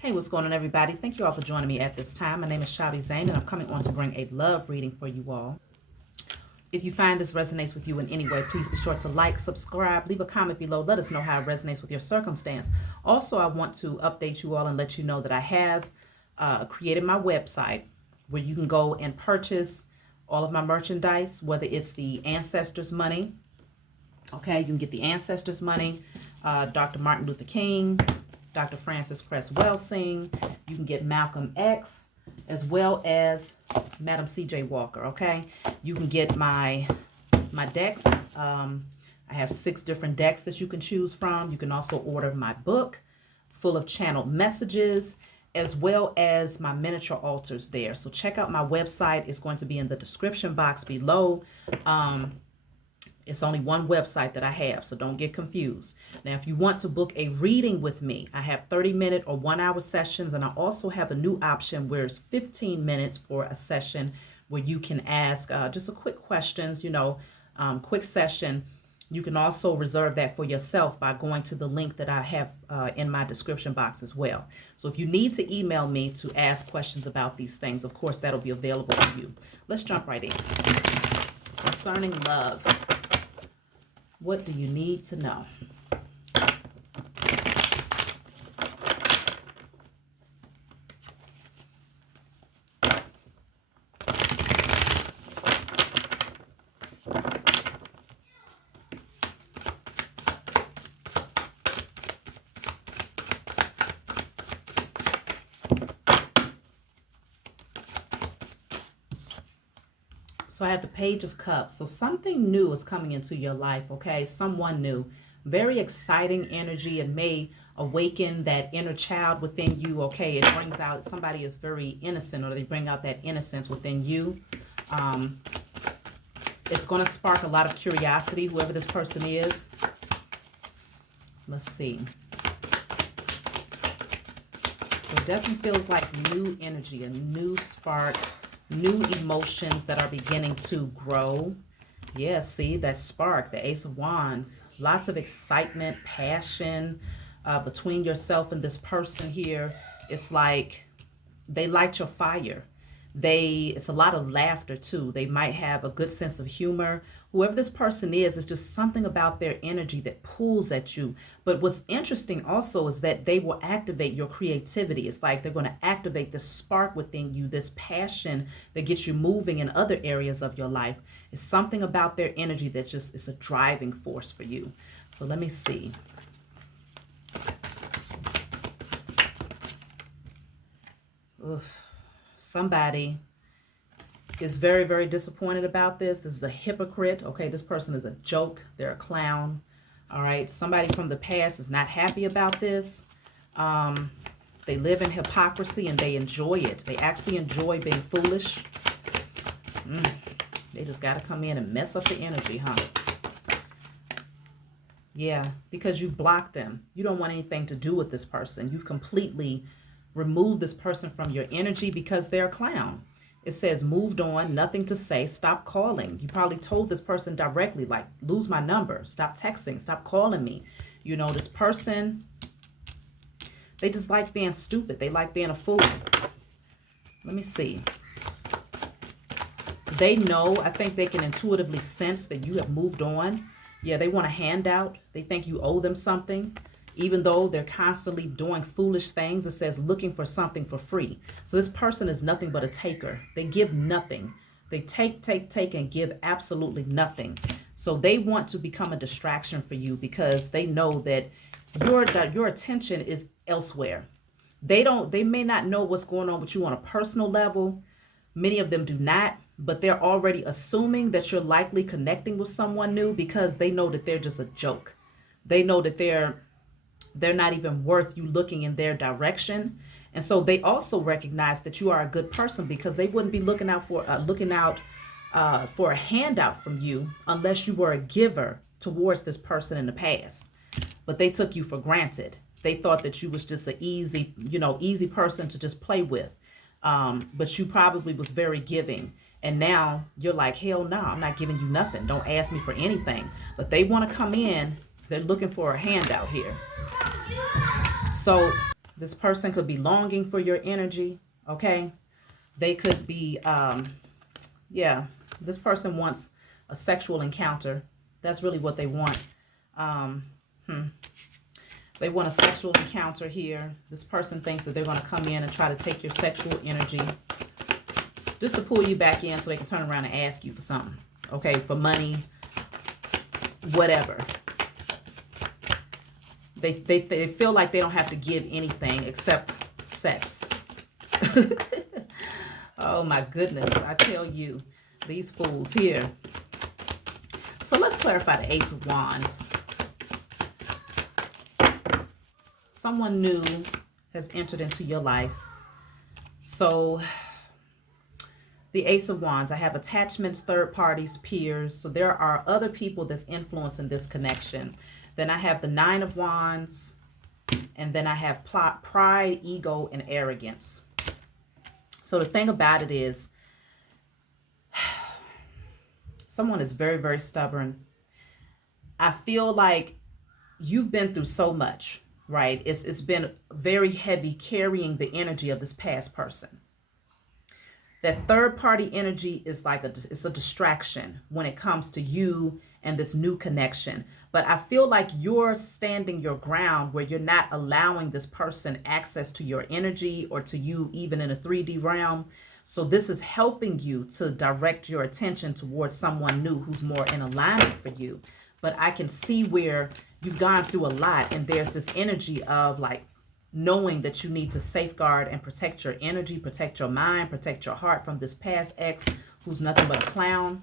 Hey, what's going on, everybody? Thank you all for joining me at this time. My name is Shavi Zane, and I'm coming on to bring a love reading for you all. If you find this resonates with you in any way, please be sure to like, subscribe, leave a comment below. Let us know how it resonates with your circumstance. Also, I want to update you all and let you know that I have created my website where you can go and purchase all of my merchandise, whether it's the ancestors' money. Okay, you can get the ancestors' money, Dr. Martin Luther King, Dr. Francis Cress Welsing. You can get Malcolm X, as well as Madam C.J. Walker. Okay, you can get my decks. I have 6 different decks that you can choose from. You can also order my book, full of channeled messages, as well as my miniature altars there. So check out my website. It's going to be in the description box below. It's only one website that I have, so don't get confused. Now, if you want to book a reading with me, I have 30-minute or 1-hour sessions, and I also have a new option where it's 15 minutes for a session where you can ask just a quick questions, quick session. You can also reserve that for yourself by going to the link that I have in my description box as well. So if you need to email me to ask questions about these things, of course, that'll be available to you. Let's jump right in. Concerning love. What do you need to know? So I have the Page of Cups. So something new is coming into your life, okay? Someone new. Very exciting energy. It may awaken that inner child within you, okay? It brings out, somebody is very innocent, or they bring out that innocence within you. It's going to spark a lot of curiosity, whoever this person is. Let's see. So it definitely feels like new energy, a new spark, new emotions that are beginning to grow. Yeah, see that spark, the Ace of Wands. Lots of excitement, passion between yourself and this person here. It's like they light your fire. It's a lot of laughter too. They might have a good sense of humor. Whoever this person is, it's just something about their energy that pulls at you. But what's interesting also is that they will activate your creativity. It's like they're going to activate this spark within you, this passion that gets you moving in other areas of your life. It's something about their energy that just is a driving force for you. So let me see. Oof. Somebody is very, very disappointed about this. This is a hypocrite. Okay, this person is a joke. They're a clown. All right, somebody from the past is not happy about this. They live in hypocrisy and they enjoy it. They actually enjoy being foolish. They just got to come in and mess up the energy, huh? Yeah, because you blocked them. You don't want anything to do with this person. You've completely remove this person from your energy because they're a clown. It says moved on, nothing to say, stop calling. You probably told this person directly, like, lose my number, stop texting, stop calling me. This person, they just like being stupid. They like being a fool. Let me see. They know, I think they can intuitively sense that you have moved on. Yeah, they want a handout. They think you owe them something. Even though they're constantly doing foolish things, it says looking for something for free. So this person is nothing but a taker. They give nothing. They take, and give absolutely nothing. So they want to become a distraction for you because they know that your attention is elsewhere. They may not know what's going on with you on a personal level. Many of them do not, but they're already assuming that you're likely connecting with someone new because they know that they're just a joke. They know that they're not even worth you looking in their direction. And so they also recognize that you are a good person because they wouldn't be looking out for a handout from you unless you were a giver towards this person in the past. But they took you for granted. They thought that you was just an easy person to just play with. But you probably was very giving. And now you're like, hell no, I'm not giving you nothing. Don't ask me for anything. But they want to come in. They're looking for a handout here. So This person could be longing for your energy, okay? They could be, yeah, this person wants a sexual encounter. That's really what they want. Um, They want a sexual encounter here. This person thinks that they're going to come in and try to take your sexual energy just to pull you back in so they can turn around and ask you for something, okay? For money, whatever. They feel like they don't have to give anything except sex. Oh my goodness, I tell you, these fools here. So let's clarify the Ace of Wands. Someone new has entered into your life. So the Ace of Wands, I have attachments, third parties, peers. So there are other people that's influencing this connection. Then I have the Nine of Wands, and then I have pride, ego, and arrogance. So the thing about it is, someone is very, very stubborn. I feel like you've been through so much, right? It's been very heavy carrying the energy of this past person. That third party energy is like it's a distraction when it comes to you and this new connection. But I feel like you're standing your ground where you're not allowing this person access to your energy or to you even in a 3D realm. So this is helping you to direct your attention towards someone new who's more in alignment for you. But I can see where you've gone through a lot and there's this energy of like knowing that you need to safeguard and protect your energy, protect your mind, protect your heart from this past ex who's nothing but a clown.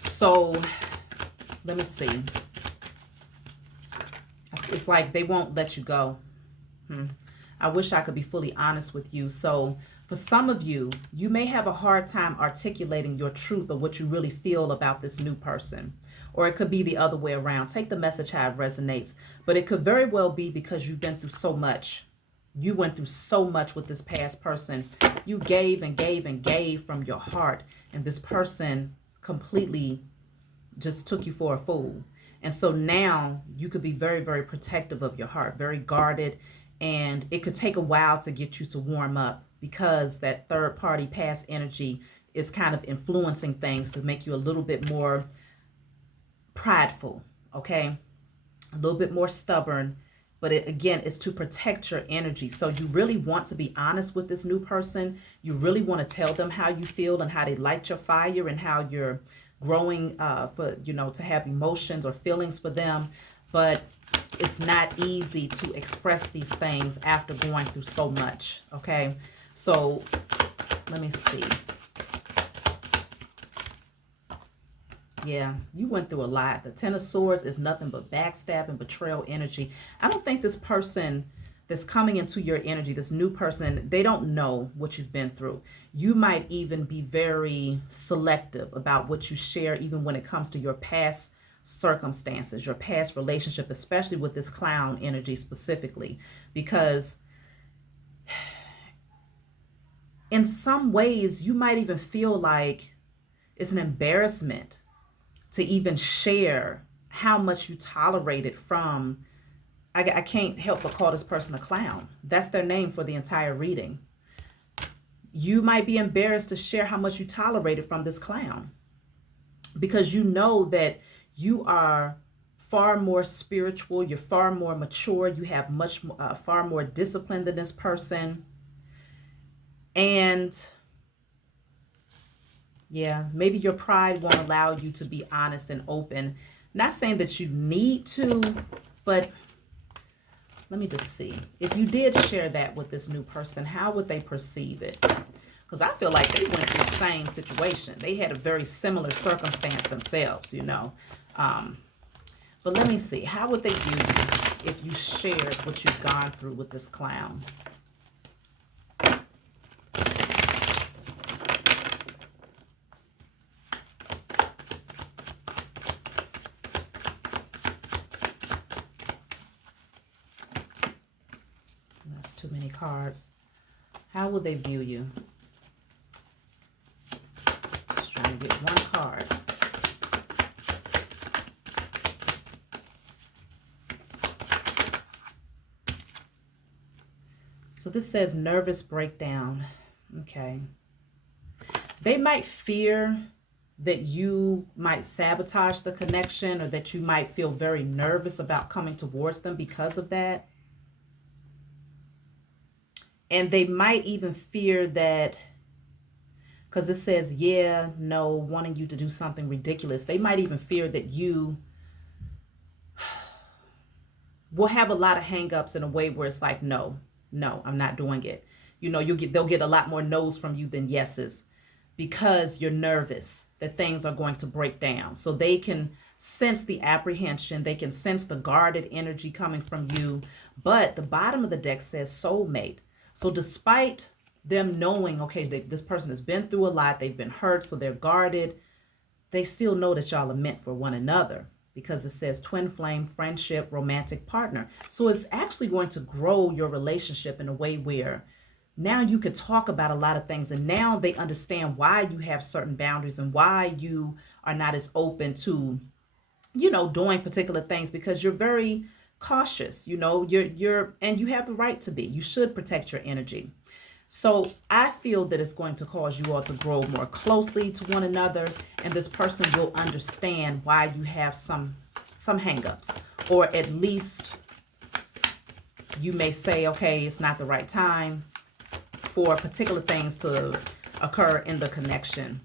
So let me see. It's like they won't let you go. I wish I could be fully honest with you. So for some of you, you may have a hard time articulating your truth or what you really feel about this new person. Or it could be the other way around. Take the message how it resonates. But it could very well be because you've been through so much. You went through so much with this past person. You gave and gave and gave from your heart. And this person completely just took you for a fool. And so now you could be very, very protective of your heart, very guarded. And it could take a while to get you to warm up because that third party past energy is kind of influencing things to make you a little bit more prideful, okay? A little bit more stubborn, but again, it's to protect your energy. So you really want to be honest with this new person. You really want to tell them how you feel and how they light your fire and how you're growing to have emotions or feelings for them. But it's not easy to express these things after going through so much, okay? So let me see. Yeah, you went through a lot. The Ten of Swords is nothing but backstab and betrayal energy. I don't think this person that's coming into your energy, this new person, they don't know what you've been through. You might even be very selective about what you share, even when it comes to your past circumstances, your past relationship, especially with this clown energy specifically, because in some ways you might even feel like it's an embarrassment to even share how much you tolerated from, I can't help but call this person a clown. That's their name for the entire reading. You might be embarrassed to share how much you tolerated from this clown because you know that you are far more spiritual, you're far more mature, you have far more discipline than this person. And yeah, maybe your pride won't allow you to be honest and open. Not saying that you need to, but let me just see. If you did share that with this new person, how would they perceive it? Because I feel like they went through the same situation. They had a very similar circumstance themselves, you know. But let me see. How would they view you if you shared what you've gone through with this clown? That's too many cards. How would they view you? Just trying to get one card. So this says nervous breakdown. Okay. They might fear that you might sabotage the connection, or that you might feel very nervous about coming towards them because of that. And they might even fear that, because it says, yeah, no, wanting you to do something ridiculous. They might even fear that you will have a lot of hangups in a way where it's like, no, I'm not doing it. You know, they'll get a lot more no's from you than yeses, because you're nervous that things are going to break down. So they can sense the apprehension. They can sense the guarded energy coming from you. But the bottom of the deck says soulmate. So despite them knowing, okay, this person has been through a lot, they've been hurt, so they're guarded, they still know that y'all are meant for one another, because it says twin flame, friendship, romantic partner. So it's actually going to grow your relationship in a way where now you could talk about a lot of things, and now they understand why you have certain boundaries and why you are not as open to, you know, doing particular things, because you're very cautious. You know, and you have the right to be. You should protect your energy. So I feel that it's going to cause you all to grow more closely to one another, and this person will understand why you have some hangups, or at least you may say, okay, it's not the right time for particular things to occur in the connection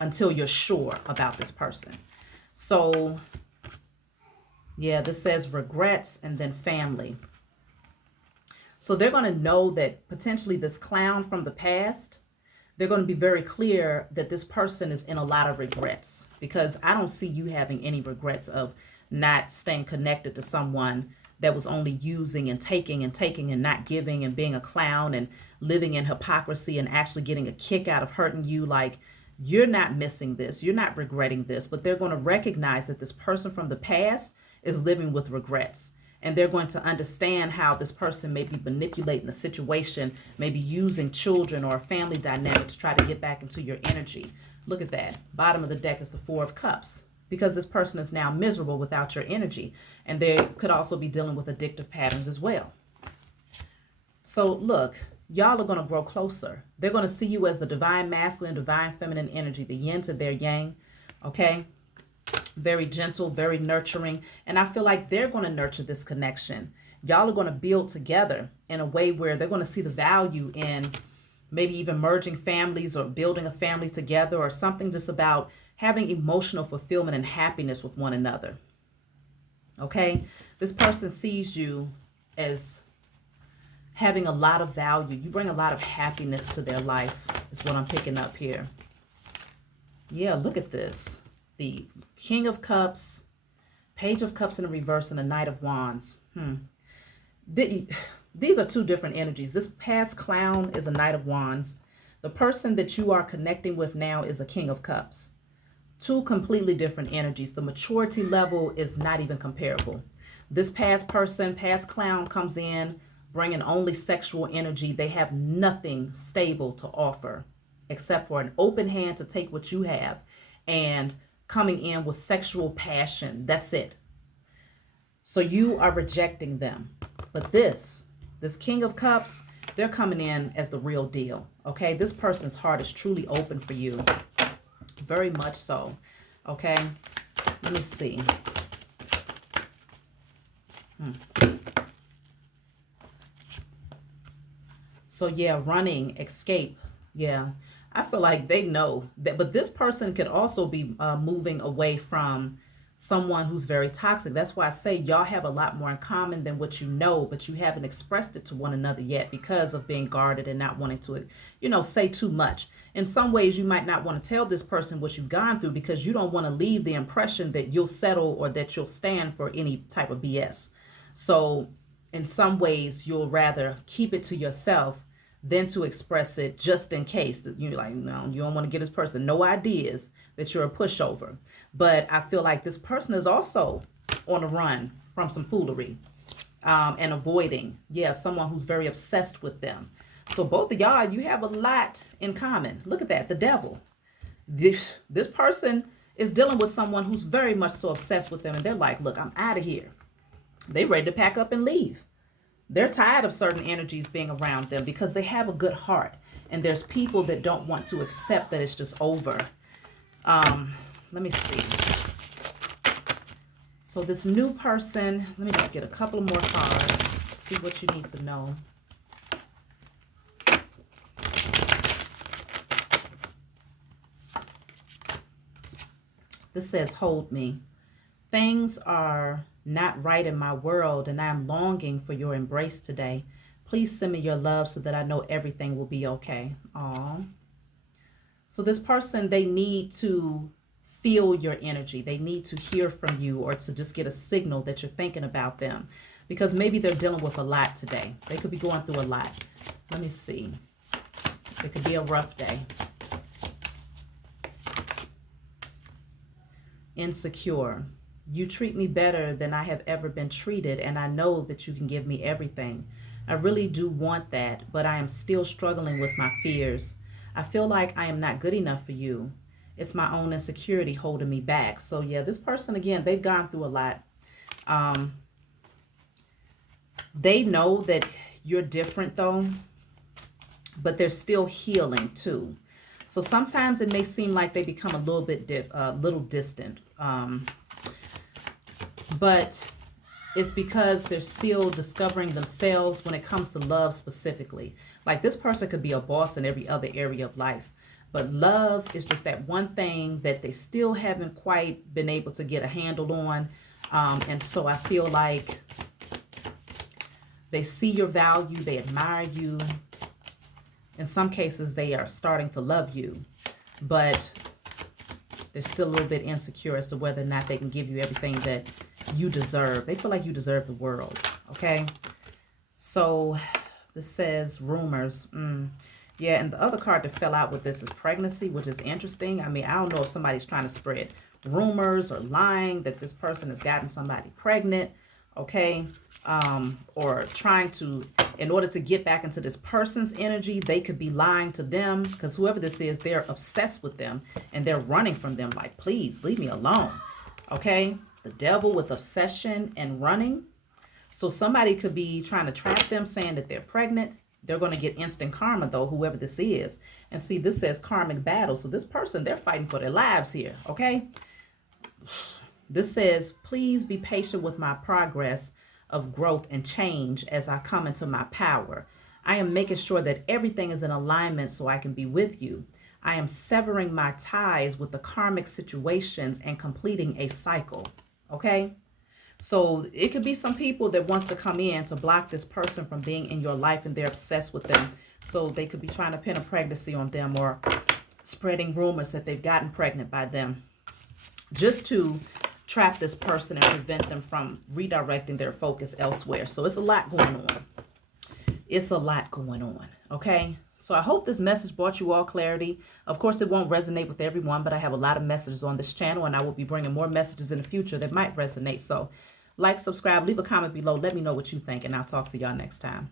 until you're sure about this person. So yeah, this says regrets and then family. So they're going to know that potentially this clown from the past, they're going to be very clear that this person is in a lot of regrets, because I don't see you having any regrets of not staying connected to someone that was only using and taking and not giving, and being a clown and living in hypocrisy and actually getting a kick out of hurting you. Like, you're not missing this. You're not regretting this, but they're going to recognize that this person from the past is living with regrets. And they're going to understand how this person may be manipulating a situation, maybe using children or a family dynamic to try to get back into your energy. Look at that. Bottom of the deck is the Four of Cups, because this person is now miserable without your energy. And they could also be dealing with addictive patterns as well. So look, y'all are going to grow closer. They're going to see you as the divine masculine, divine feminine energy, the yin to their yang. Okay? Very gentle, very nurturing. And I feel like they're going to nurture this connection. Y'all are going to build together in a way where they're going to see the value in maybe even merging families or building a family together, or something just about having emotional fulfillment and happiness with one another. Okay? This person sees you as having a lot of value. You bring a lot of happiness to their life, is what I'm picking up here. Yeah, look at this. The King of Cups, Page of Cups in the reverse, and the Knight of Wands. These are two different energies. This past clown is a Knight of Wands. The person that you are connecting with now is a King of Cups. Two completely different energies. The maturity level is not even comparable. This past person, past clown, comes in bringing only sexual energy. They have nothing stable to offer except for an open hand to take what you have, and coming in with sexual passion. That's it. So you are rejecting them. But this King of Cups, they're coming in as the real deal. Okay? This person's heart is truly open for you. Very much so. Okay? Let me see. So yeah, running, escape. Yeah. I feel like they know that, but this person could also be moving away from someone who's very toxic. That's why I say y'all have a lot more in common than what you know, but you haven't expressed it to one another yet because of being guarded and not wanting to, you know, say too much. In some ways, you might not want to tell this person what you've gone through, because you don't want to leave the impression that you'll settle or that you'll stand for any type of BS. So in some ways, you'll rather keep it to yourself than to express it, just in case that you're like, no, you don't want to get this person no ideas that you're a pushover. But I feel like this person is also on a run from some foolery and avoiding, someone who's very obsessed with them. So both of y'all, you have a lot in common. Look at that, the devil. This person is dealing with someone who's very much so obsessed with them, and they're like, look, I'm out of here. They ready to pack up and leave. They're tired of certain energies being around them because they have a good heart. And there's people that don't want to accept that it's just over. Let me see. So this new person, let me just get a couple of more cards, see what you need to know. This says, hold me. Things are not right in my world, and I am longing for your embrace today. Please send me your love so that I know everything will be okay. Aww. So this person, they need to feel your energy. They need to hear from you or to just get a signal that you're thinking about them, because maybe they're dealing with a lot today. They could be going through a lot. Let me see. It could be a rough day. Insecure. You treat me better than I have ever been treated, and I know that you can give me everything. I really do want that, but I am still struggling with my fears. I feel like I am not good enough for you. It's my own insecurity holding me back. So yeah, this person, again, they've gone through a lot. They know that you're different though, but they're still healing too. So sometimes it may seem like they become a little bit distant. But it's because they're still discovering themselves when it comes to love specifically. Like this person could be a boss in every other area of life, but love is just that one thing that they still haven't quite been able to get a handle on. And so I feel like they see your value, they admire you. In some cases, they are starting to love you, but they're still a little bit insecure as to whether or not they can give you everything that you deserve. They feel like you deserve the world, okay? So this says rumors. Yeah, and the other card that fell out with this is pregnancy, which is interesting. I mean, I don't know if somebody's trying to spread rumors or lying that this person has gotten somebody pregnant, okay? Or trying to, in order to get back into this person's energy, they could be lying to them, because whoever this is, they're obsessed with them and they're running from them like, please leave me alone, okay? The devil with obsession and running. So somebody could be trying to trap them, saying that they're pregnant. They're going to get instant karma though, whoever this is. And see, this says karmic battle. So this person, they're fighting for their lives here, okay? This says, please be patient with my progress of growth and change as I come into my power. I am making sure that everything is in alignment so I can be with you. I am severing my ties with the karmic situations and completing a cycle, okay? So it could be some people that wants to come in to block this person from being in your life, and they're obsessed with them. So they could be trying to pin a pregnancy on them or spreading rumors that they've gotten pregnant by them, just to trap this person and prevent them from redirecting their focus elsewhere. So it's a lot going on. It's a lot going on, okay? So I hope this message brought you all clarity. Of course, it won't resonate with everyone, but I have a lot of messages on this channel, and I will be bringing more messages in the future that might resonate. So like, subscribe, leave a comment below. Let me know what you think, and I'll talk to y'all next time.